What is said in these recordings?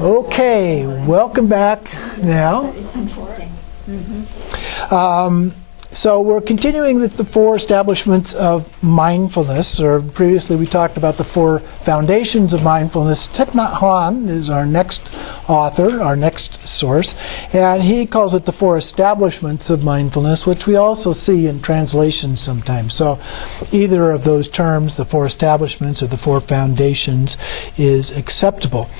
Okay, welcome back now. It's interesting. So we're continuing with the 4 establishments of mindfulness, or previously we talked about the 4 foundations of mindfulness. Thich Nhat Hanh is our next author, our next source, and he calls it the 4 establishments of mindfulness, which we also see in translations sometimes. So either of those terms, the 4 establishments or the 4 foundations, is acceptable.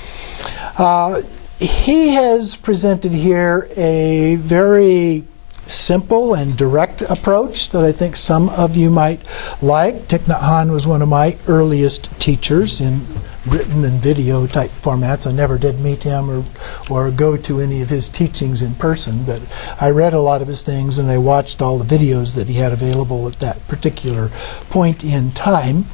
He has presented here a very simple and direct approach that I think some of you might like. Thich Nhat Hanh was one of my earliest teachers in written and video type formats. I never did meet him or go to any of his teachings in person, but I read a lot of his things and I watched all the videos that he had available at that particular point in time.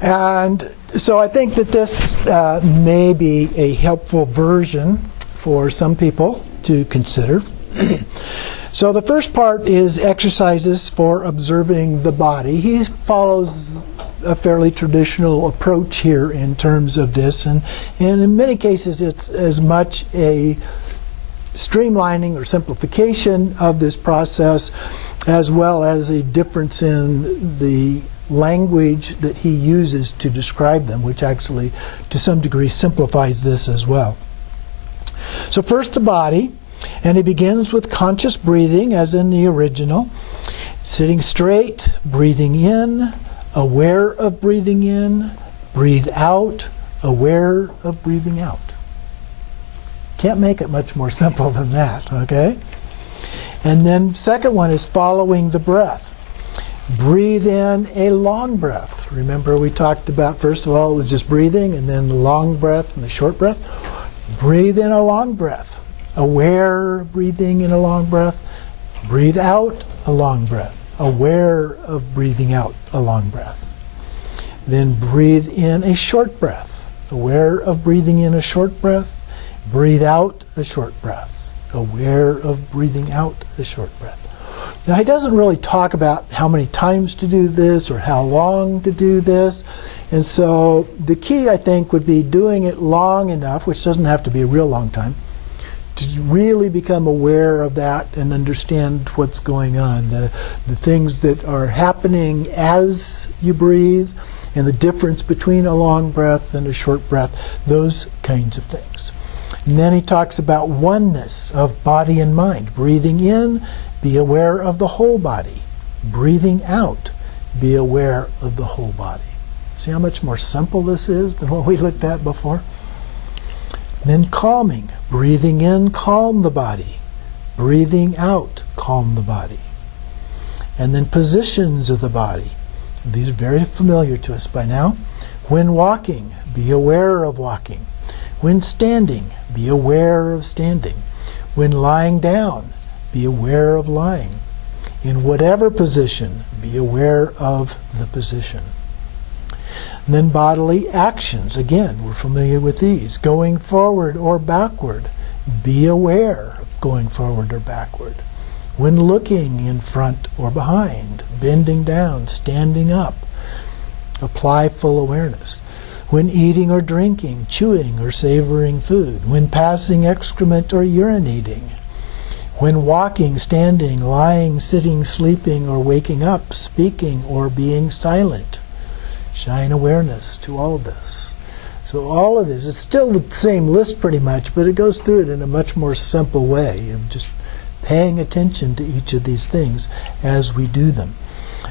And so I think that this may be a helpful version for some people to consider. So the first part is exercises for observing the body. He follows a fairly traditional approach here in terms of this, and in many cases it's as much a streamlining or simplification of this process as well as a difference in the language that he uses to describe them, which actually to some degree simplifies this as well. So first the body. And he begins with conscious breathing, as in the original. Sitting straight, breathing in, aware of breathing in, breathe out, aware of breathing out. Can't make it much more simple than that, okay? And then second one is following the breath. Breathe in a long breath. Remember we talked about, first of all, it was just breathing, and then the long breath and the short breath. Breathe in a long breath. Aware breathing in a long breath, breathe out a long breath, aware of breathing out a long breath. Then breathe in a short breath, aware of breathing in a short breath, breathe out a short breath, aware of breathing out a short breath. Now he doesn't really talk about how many times to do this or how long to do this. And so the key, I think, would be doing it long enough, which doesn't have to be a real long time, to really become aware of that and understand what's going on, the things that are happening as you breathe, and the difference between a long breath and a short breath, those kinds of things. And then he talks about oneness of body and mind. Breathing in, be aware of the whole body. Breathing out, be aware of the whole body. See how much more simple this is than what we looked at before? Then calming. Breathing in, calm the body. Breathing out, calm the body. And then positions of the body. These are very familiar to us by now. When walking, be aware of walking. When standing, be aware of standing. When lying down, be aware of lying. In whatever position, be aware of the position. And then bodily actions. Again, we're familiar with these. Going forward or backward. Be aware of going forward or backward. When looking in front or behind. Bending down, standing up. Apply full awareness. When eating or drinking, chewing or savoring food. When passing excrement or urinating. When walking, standing, lying, sitting, sleeping, or waking up, speaking or being silent. Shine awareness to all of this. So all of this is still the same list pretty much, but it goes through it in a much more simple way of just paying attention to each of these things as we do them.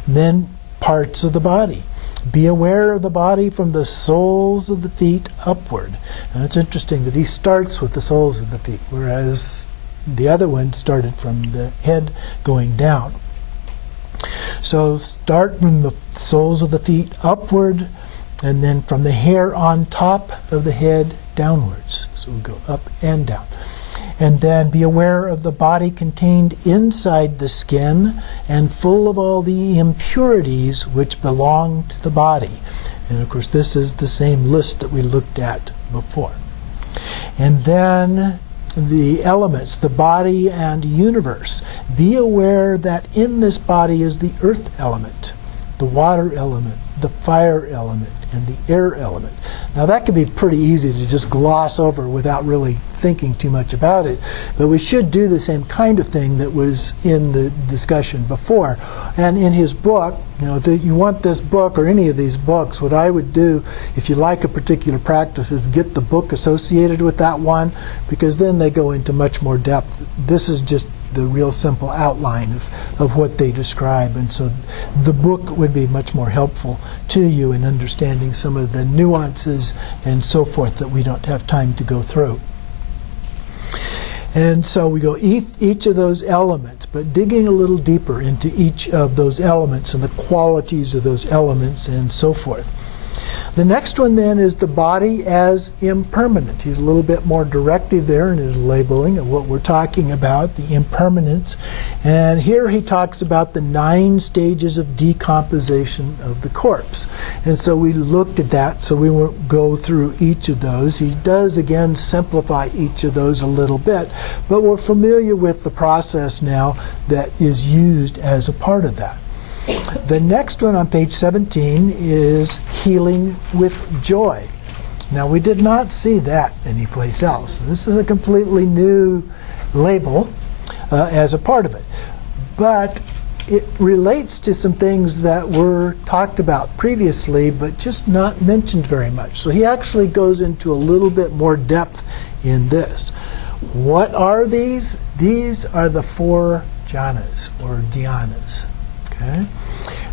And then parts of the body. Be aware of the body from the soles of the feet upward. Now it's interesting that he starts with the soles of the feet, whereas the other one started from the head going down. So start from the soles of the feet upward, and then from the hair on top of the head downwards. So we'll go up and down. And then be aware of the body contained inside the skin and full of all the impurities which belong to the body. And of course this is the same list that we looked at before. And then the elements, the body and universe. Be aware that in this body is the earth element, the water element, the fire element, and the air element. Now that can be pretty easy to just gloss over without really thinking too much about it, but we should do the same kind of thing that was in the discussion before. And in his book, if you want this book or any of these books, what I would do if you like a particular practice is get the book associated with that one, because then they go into much more depth. This is just the real simple outline of what they describe, and so the book would be much more helpful to you in understanding some of the nuances and so forth that we don't have time to go through. And so we go each of those elements, but digging a little deeper into each of those elements and the qualities of those elements and so forth. The next one then is the body as impermanent. He's a little bit more directive there in his labeling of what we're talking about, the impermanence. And here he talks about the 9 stages of decomposition of the corpse. And so we looked at that, so we won't go through each of those. He does again simplify each of those a little bit, but we're familiar with the process now that is used as a part of that. The next one on page 17 is healing with joy. Now, we did not see that anyplace else. This is a completely new label as a part of it. But it relates to some things that were talked about previously, but just not mentioned very much. So he actually goes into a little bit more depth in this. What are these? These are the 4 jhanas, or dhyanas. Okay?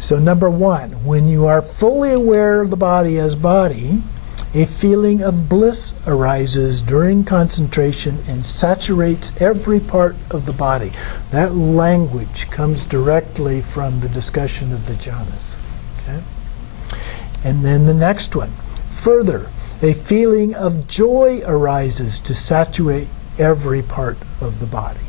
So number 1, when you are fully aware of the body as body, a feeling of bliss arises during concentration and saturates every part of the body. That language comes directly from the discussion of the jhanas. Okay? And then the next one, further, a feeling of joy arises to saturate every part of the body.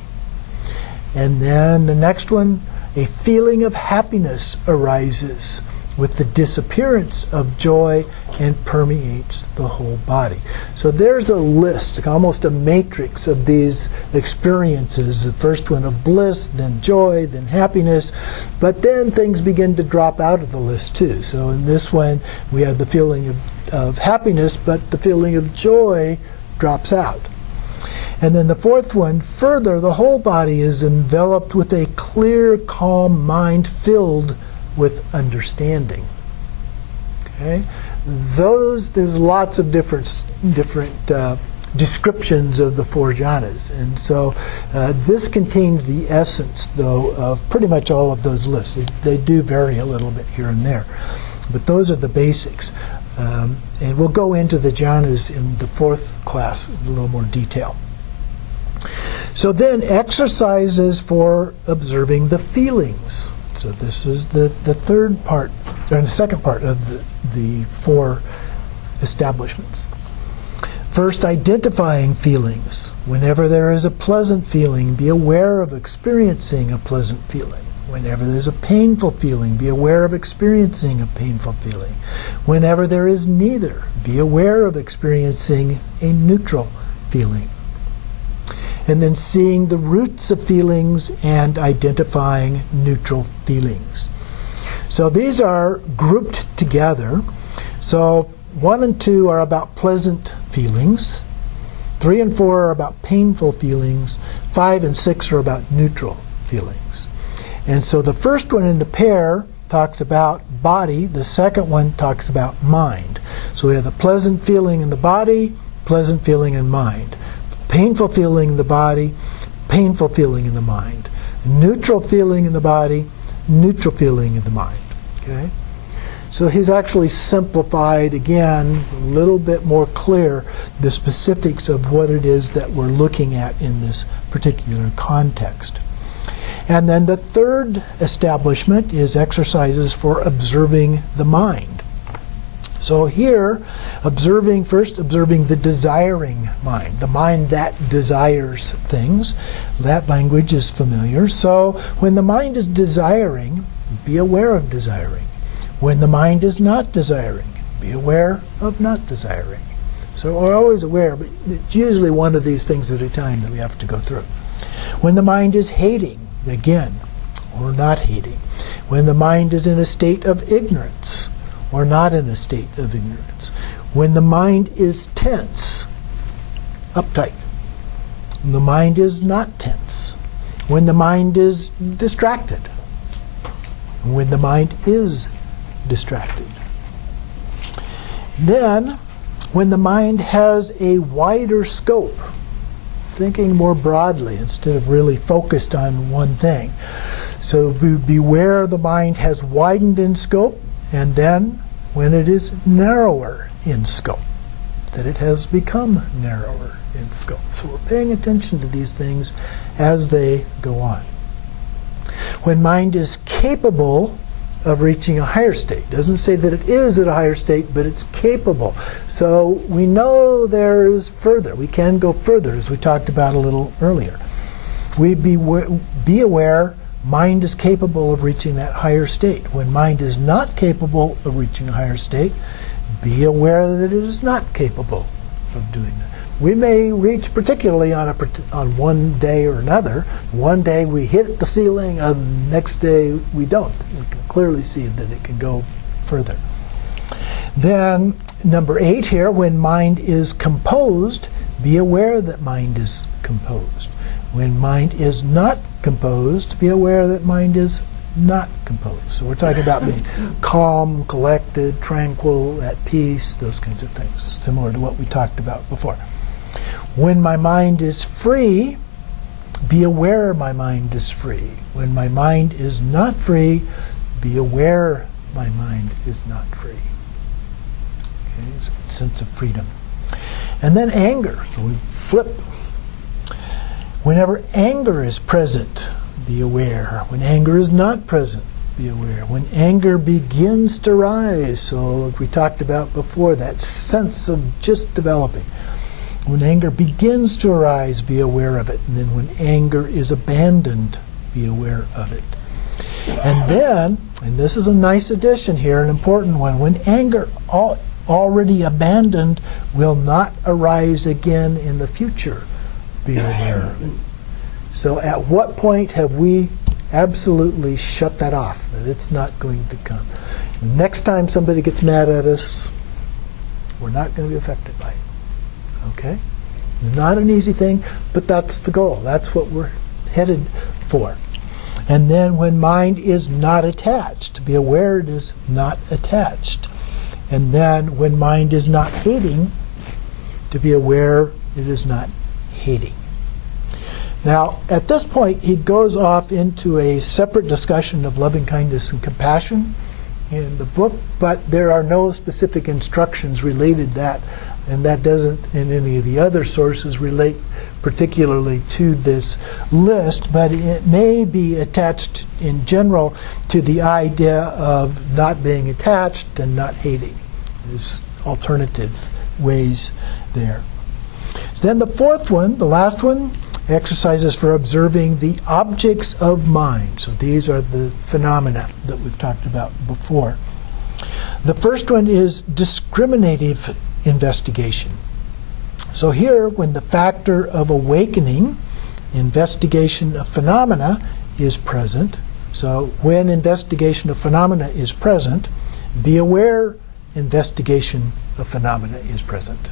And then the next one, a feeling of happiness arises with the disappearance of joy and permeates the whole body. So there's a list, almost a matrix of these experiences. The first one of bliss, then joy, then happiness. But then things begin to drop out of the list too. So in this one, we have the feeling of happiness, but the feeling of joy drops out. And then the fourth one, further, the whole body is enveloped with a clear, calm mind filled with understanding. Okay? There's lots of different descriptions of the 4 jhanas. And so this contains the essence, though, of pretty much all of those lists. They do vary a little bit here and there. But those are the basics. And we'll go into the jhanas in the 4th class in a little more detail. So then, exercises for observing the feelings. So this is the third part, or the second part of the 4 establishments. First, identifying feelings. Whenever there is a pleasant feeling, be aware of experiencing a pleasant feeling. Whenever there's a painful feeling, be aware of experiencing a painful feeling. Whenever there is neither, be aware of experiencing a neutral feeling. And then seeing the roots of feelings and identifying neutral feelings. So these are grouped together. So 1 and 2 are about pleasant feelings. 3 and 4 are about painful feelings. 5 and 6 are about neutral feelings. And so the first one in the pair talks about body. The second one talks about mind. So we have the pleasant feeling in the body, pleasant feeling in mind. Painful feeling in the body, painful feeling in the mind. Neutral feeling in the body, neutral feeling in the mind. Okay? So he's actually simplified, again, a little bit more clear, the specifics of what it is that we're looking at in this particular context. And then the third establishment is exercises for observing the mind. So here, first observing the desiring mind, the mind that desires things. That language is familiar. So when the mind is desiring, be aware of desiring. When the mind is not desiring, be aware of not desiring. So we're always aware, but it's usually one of these things at a time that we have to go through. When the mind is hating, again, or not hating. When the mind is in a state of ignorance, or not in a state of ignorance. When the mind is tense, uptight. When the mind is not tense. When the mind is distracted. And when the mind is distracted. Then, when the mind has a wider scope, thinking more broadly instead of really focused on one thing. So beware the mind has widened in scope, and then when it is narrower in scope, that it has become narrower in scope. So we're paying attention to these things as they go on. When mind is capable of reaching a higher state. Doesn't say that it is at a higher state, but it's capable. So we know there is further. We can go further, as we talked about a little earlier. We be aware mind is capable of reaching that higher state. When mind is not capable of reaching a higher state, be aware that it is not capable of doing that. We may reach, particularly on one day or another. One day we hit the ceiling, and the next day we don't. We can clearly see that it can go further. Then, number 8 here, when mind is composed, be aware that mind is composed. When mind is not composed, be aware that mind is not composed. So we're talking about being calm, collected, tranquil, at peace, those kinds of things, similar to what we talked about before. When my mind is free, be aware my mind is free. When my mind is not free, be aware my mind is not free. Okay, so a sense of freedom. And then anger. So we flip. Whenever anger is present, be aware. When anger is not present, be aware. When anger begins to rise, so like we talked about before, that sense of just developing. When anger begins to arise, be aware of it. And then when anger is abandoned, be aware of it. And then, and this is a nice addition here, an important one, when anger already abandoned will not arise again in the future, be aware of it. So at what point have we absolutely shut that off, that it's not going to come? The next time somebody gets mad at us, we're not going to be affected by it. Okay? Not an easy thing, but that's the goal. That's what we're headed for. And then when mind is not attached, be aware it is not attached. And then when mind is not hating, to be aware it is not hating. Now, at this point, he goes off into a separate discussion of loving kindness and compassion in the book, but there are no specific instructions related to that, and that doesn't, in any of the other sources, relate particularly to this list, but it may be attached in general to the idea of not being attached and not hating. There's alternative ways there. So then the fourth one, the last one, exercises for observing the objects of mind. So these are the phenomena that we've talked about before. The first one is discriminative investigation. So here, when the factor of awakening, investigation of phenomena, is present, so when investigation of phenomena is present, be aware investigation of phenomena is present.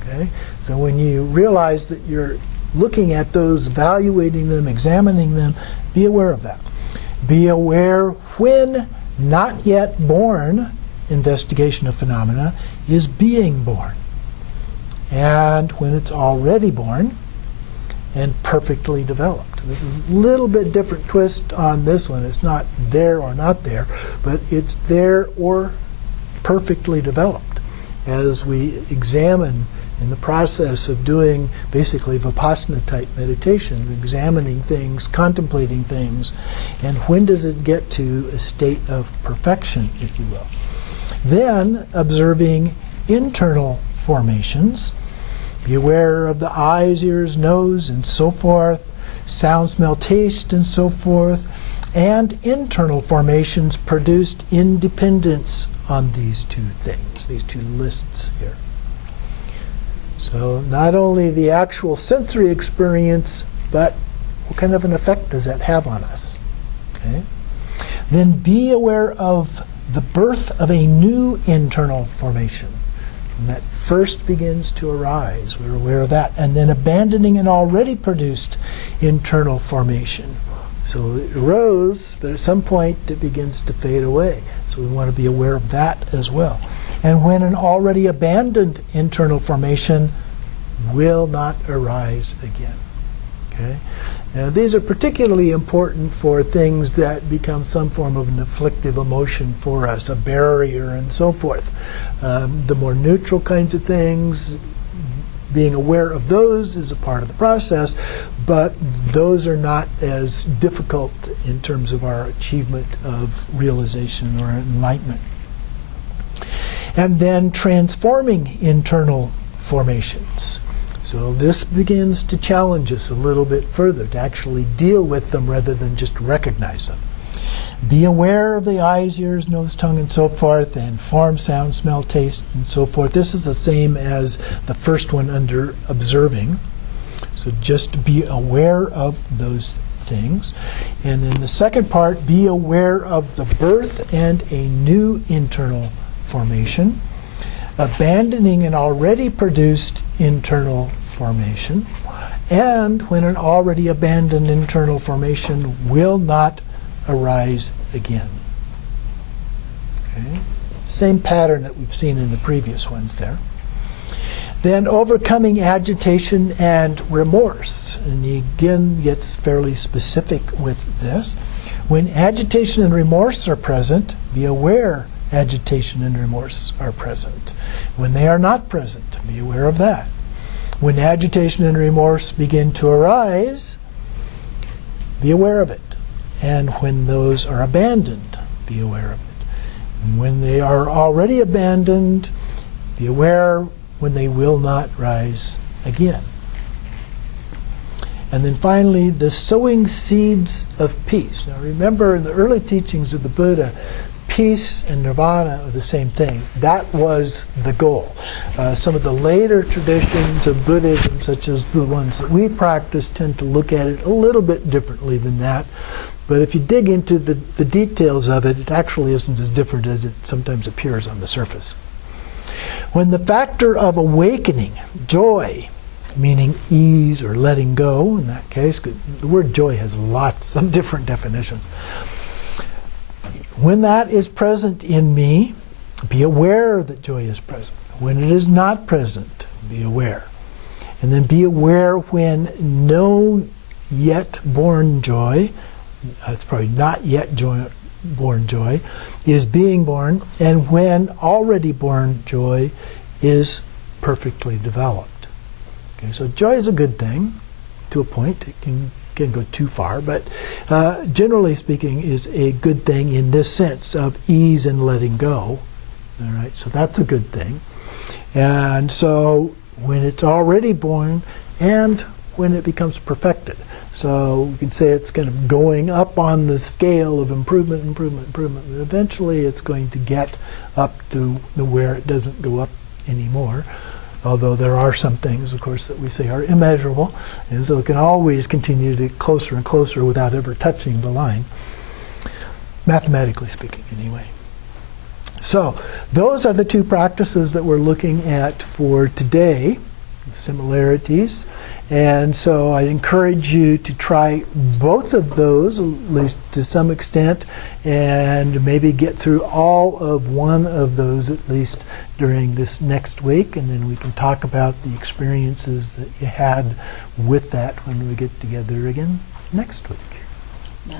Okay? So when you realize that you're looking at those, evaluating them, examining them, be aware of that. Be aware when not yet born investigation of phenomena is being born. And when it's already born and perfectly developed. This is a little bit different twist on this one. It's not there or not there, but it's there or perfectly developed. As we examine in the process of doing basically Vipassana type meditation, examining things, contemplating things, and when does it get to a state of perfection, if you will. Then observing internal formations, be aware of the eyes, ears, nose, and so forth, sound, smell, taste, and so forth, and internal formations produced in dependence on these two things, these two lists here. So not only the actual sensory experience, but what kind of an effect does that have on us? Okay? Then be aware of the birth of a new internal formation. And that first begins to arise. We're aware of that. And then abandoning an already produced internal formation. So it arose, but at some point it begins to fade away. So we want to be aware of that as well. And when an already abandoned internal formation will not arise again. Okay? Now, these are particularly important for things that become some form of an afflictive emotion for us, a barrier and so forth. The more neutral kinds of things, being aware of those is a part of the process, but those are not as difficult in terms of our achievement of realization or enlightenment. And then transforming internal formations. So this begins to challenge us a little bit further, to actually deal with them rather than just recognize them. Be aware of the eyes, ears, nose, tongue, and so forth, and form, sound, smell, taste, and so forth. This is the same as the first one under observing. So just be aware of those things. And then the second part, be aware of the birth and a new internal formation, abandoning an already produced internal formation, and when an already abandoned internal formation will not arise again. Okay? Same pattern that we've seen in the previous ones there. Then overcoming agitation and remorse. And he again gets fairly specific with this. When agitation and remorse are present, be aware agitation and remorse are present. When they are not present, be aware of that. When agitation and remorse begin to arise, be aware of it. And when those are abandoned, be aware of it. And when they are already abandoned, be aware when they will not rise again. And then finally, the sowing seeds of peace. Now remember, in the early teachings of the Buddha, peace and nirvana are the same thing. That was the goal. Some of the later traditions of Buddhism, such as the ones that we practice, tend to look at it a little bit differently than that. But if you dig into the details of it, it actually isn't as different as it sometimes appears on the surface. When the factor of awakening, joy, meaning ease or letting go in that case, 'cause the word joy has lots of different definitions. When that is present in me, be aware that joy is present. When it is not present, be aware. And then be aware when no yet born joy, it's probably not yet born joy, is being born, and when already born joy is perfectly developed. Okay, so joy is a good thing to a point. It can go too far, but generally speaking is a good thing in this sense of ease and letting go. All right, so that's a good thing. And so when it's already born and when it becomes perfected. So we can say it's kind of going up on the scale of improvement. But eventually it's going to get up to where it doesn't go up anymore. Although there are some things, of course, that we say are immeasurable. And so it can always continue to get closer and closer without ever touching the line. Mathematically speaking, anyway. So those are the two practices that we're looking at for today, the similarities. And so I encourage you to try both of those, at least to some extent, and maybe get through all of one of those at least during this next week, and then we can talk about the experiences that you had with that when we get together again next week. No.